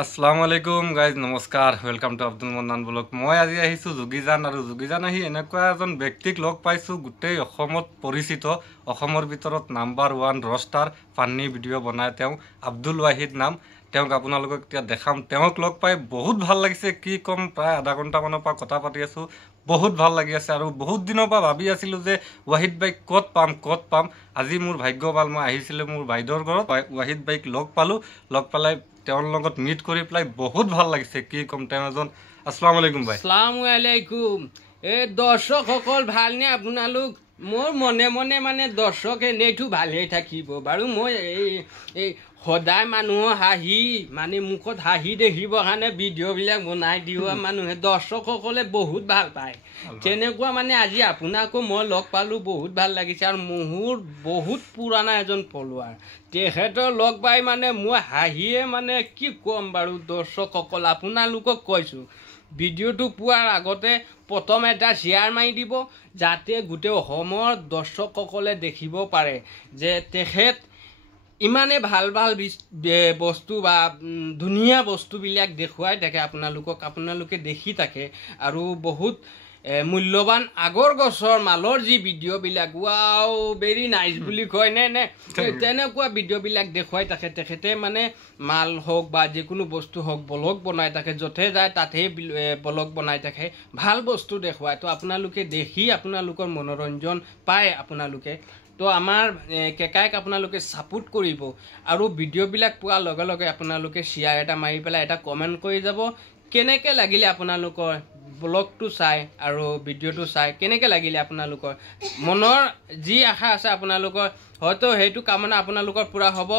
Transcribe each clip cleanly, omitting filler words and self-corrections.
আসসালামু আলাইকুম গাইজ নমস্কাৰ welcome to Abdul Mannan blog. মই আজি আহিছোঁ যোগীজান আৰু যোগীজান আহি এনেকুৱা এজন ব্যক্তিক লগ পাইছোঁ গোটেই অসমত পৰিচিত, অসমৰ ভিতৰত নাম্বাৰ 1 ৰষ্টাৰ ফান্নি ভিডিঅ' বনায় তেওঁ, আব্দুল ৱাহিদ নাম। তেওঁক আপোনালোকক এতিয়া দেখাম। তেওঁক লগ পাই বহুত ভাল লাগিছে, কি ক'ম, প্ৰায় আধা ঘণ্টামানৰ পৰা কথা পাতি আছোঁ, বহুত ভাল লাগি আছে। আৰু বহুত দিনৰ পৰা ভাবি আছিলোঁ যে ৱাহিদ বাইক ক'ত পাম। আজি মোৰ ভাগ্য ভাল, মই আহিছিলোঁ মোৰ বাইদেউৰ ঘৰত, ৱাহিদ বাইক লগ পালোঁ। লগ পালাই তেওঁৰ লগত মিট কৰি পেলাই বহুত ভাল লাগিছে, কি ক'ম। তেওঁ এজন আসসালামু আলাইকুম ভাই। আসসালামু আলাইকুম। এই দৰ্শকসকল ভালনে আপোনালোক? মোৰ মনে মনে মানে দৰ্শক এনেইতো ভালেই থাকিব বাৰু। মই এই সদায় মানুহৰ হাঁহি মানে মুখত হাঁহি দেখিবৰ কাৰণে ভিডিঅ'বিলাক বনাই দিওঁ। মানুহে দৰ্শকসকলে বহুত ভাল পায়। তেনেকুৱা মানে আজি আপোনাকো মই লগ পালোঁ, বহুত ভাল লাগিছে। আৰু মোৰ বহুত পুৰণা এজন ফলোৱাৰ, তেখেতৰ লগ পাই মানে মই হাঁহিয়ে মানে কি ক'ম বাৰু। দৰ্শকসকল আপোনালোকক কৈছোঁ, ভিডিঅ'টো পোৱাৰ আগতে প্ৰথম এটা শ্বেয়াৰ মাৰি দিব, যাতে গোটেই অসমৰ দৰ্শকসকলে দেখিব পাৰে যে তেখেত ইমানে ভাল ভাল বস্তু বা ধুনীয়া বস্তুবিলাক দেখুৱাই থাকে আপোনালোকে দেখি থাকে। আৰু বহুত মূল্যৱান আগৰ গছৰ মালৰ যি ভিডিঅ'বিলাক, ৱাও ভেৰি নাইচ বুলি কয় নে তেনেকুৱা ভিডিঅ'বিলাক দেখুৱাই থাকে তেখেতে। মানে মাল হওক বা যিকোনো বস্তু হওক ব্লগ বনাই থাকে, য'তে যায় তাতেই ব্লগ বনাই থাকে, ভাল বস্তু দেখুৱায়। তো আপোনালোকে দেখি আপোনালোকৰ মনোৰঞ্জন পায় আপোনালোকে। তো আমাৰ কেকাইক আপোনালোকে ছাপোৰ্ট কৰিব। আৰু ভিডিঅ'বিলাক পোৱাৰ লগে লগে আপোনালোকে শ্বেয়াৰ এটা মাৰি পেলাই এটা কমেণ্ট কৰি যাব, কেনেকৈ লাগিলে আপোনালোকৰ ব্লগটো চাই আৰু ভিডিঅ'টো চাই কেনেকৈ লাগিলে আপোনালোকৰ। মনৰ যি আশা আছে আপোনালোকৰ, হয়তো সেইটো কামনা আপোনালোকৰ পূৰা হ'ব।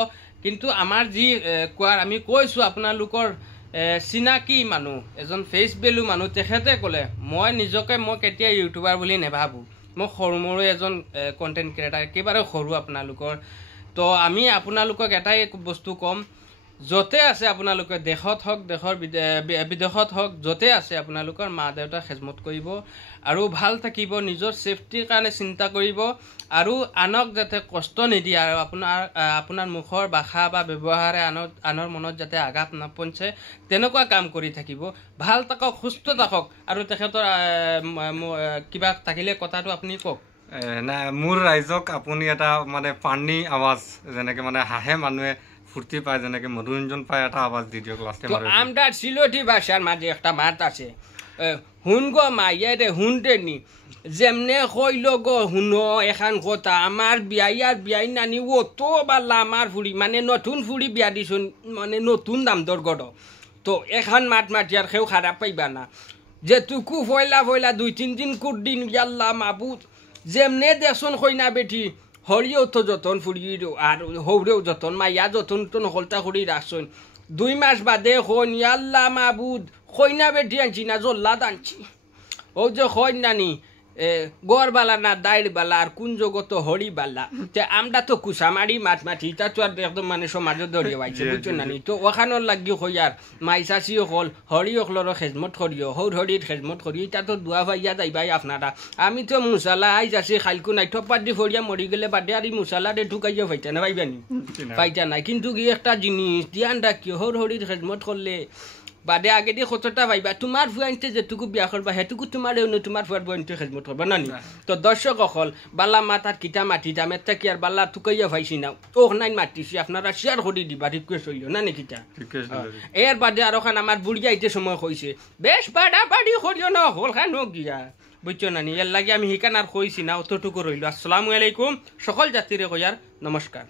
কিন্তু আমাৰ যি কোৱাৰ আমি কৈছোঁ, আপোনালোকৰ চিনাকি মানুহ এজন ফেচ ভেলু মানুহ, তেখেতে ক'লে মই কেতিয়া ইউটিউবাৰ বুলি নেভাবোঁ, মই সৰু মৰু এজন কণ্টেণ্ট ক্ৰিয়েটাৰ, একেবাৰে সৰু আপোনালোকৰ। তো আমি আপোনালোকক এটাই বস্তু ক'ম, য'তে আছে আপোনালোকে, দেশত হওক বিদেশত হওক, য'তে আছে আপোনালোকৰ মা দেউতাক খেজমত কৰিব আৰু ভাল থাকিব, নিজৰ ছেফটিৰ কাৰণে চিন্তা কৰিব আৰু আনক যাতে কষ্ট নিদিয়ে আৰু আপোনাৰ মুখৰ ভাষা বা ব্যৱহাৰে আনৰ মনত যাতে আঘাত নপঞ্চে, তেনেকুৱা কাম কৰি থাকিব। ভাল থাকক, সুস্থ থাকক। আৰু তেখেতৰ কিবা থাকিলে কথাটো আপুনি কওক। নাই, মোৰ ৰাইজক আপুনি এটা মানে ফান্নি আৱাজ, যেনেকৈ মানে হাঁহে মানুহে ফুৰ্তি পায়, যেনেকৈ মনোৰঞ্জন পায়, এটা আৱাজ দি দিয়ক লাষ্টে। আমার সিলটি ভাষার মাঝে একটা মাত আছে, হুন গো মাইয়া রে হুনতে নি, যেমনে কইল গো হুন এখান কথা, আমার বিয়াই নানি ও তো বাল্লা আমার ফুড়ি, মানে নতুন ফুড়ি বিয়া দিছুন, মানে নতুন দাম দর গড়। তো এখান মাতি আর কেউ খারাপ পাইবা না, যেটুকু ফয়লা 2-3 দিন কুট দিন ইয়াল্লা মাবুদ, যেমনে দেখুন কইনা বেটি হরিও তো যতন ফুড়ি আর হৌরেও যতন, মাইয়া যতন তো নকলতা করি রাখছুন। 2 মাস বাদে হন ইয়াল্লা মাবুদ কইনা বেটি আনছি না জল্লাদ আনছি। ও যে হয় নানি গড় বালা না দাইর বালা আর কোন জগত হরি বালা, তে আমরা তো কুসামারি মাতি ইটা তো আর একদম মানে সমাজত ধরিয়ে পাইছে, বুঝছো নানি। তো ওখানোর লাগি হইয়ার মাইসাচি হল হরি অকলর খেজমত করিও, হৌর হরির খেজমত করিও, ইটা তো দুয়া ভাইয়া যাইবাই আপনারা। আমি তো মুসালা আইজ আছি খাইলকু নাই, থপার দি ফরিয়া মরি গেলে বাদে আর মুসালা দে ঢুকাইয়া পাইতা না, পাইবানি পাইতা নাই। কিন্তু কি একটা জিনিস ধ্যান রাখিও, হৌর হরির খেজমত করলে বাদে আগে দিয়ে কতটা ভাইবা, তোমার ফুয়াইনতে যেটুকু বিয়া করবা সেটুকু তোমার তোমার ফুয়ার বইনতে খেজমত করবা নানি। তো দর্শক অকল বাল্লা মাতার কিতা মাটি দামের থাকি আর বাল্লা টুকাইয়া ভাইছি না, ও নাই মাতিছি, আপনারা শেয়ার করে দিবা, রিকোয়েস্ট হইল না কিতা। এর বাদে আর ওখান আমার বুড়িয়া আইতে সময় কইছে, বেশ বাড়ি করিও না হল খান গিয়া, বুঝছো নানি। এর লাগে আমি হিকান আর কইছি না, অতটুকু রইল। আসসালামু আলাইকুম, সকল জাতিরে কইয়ার নমস্কার।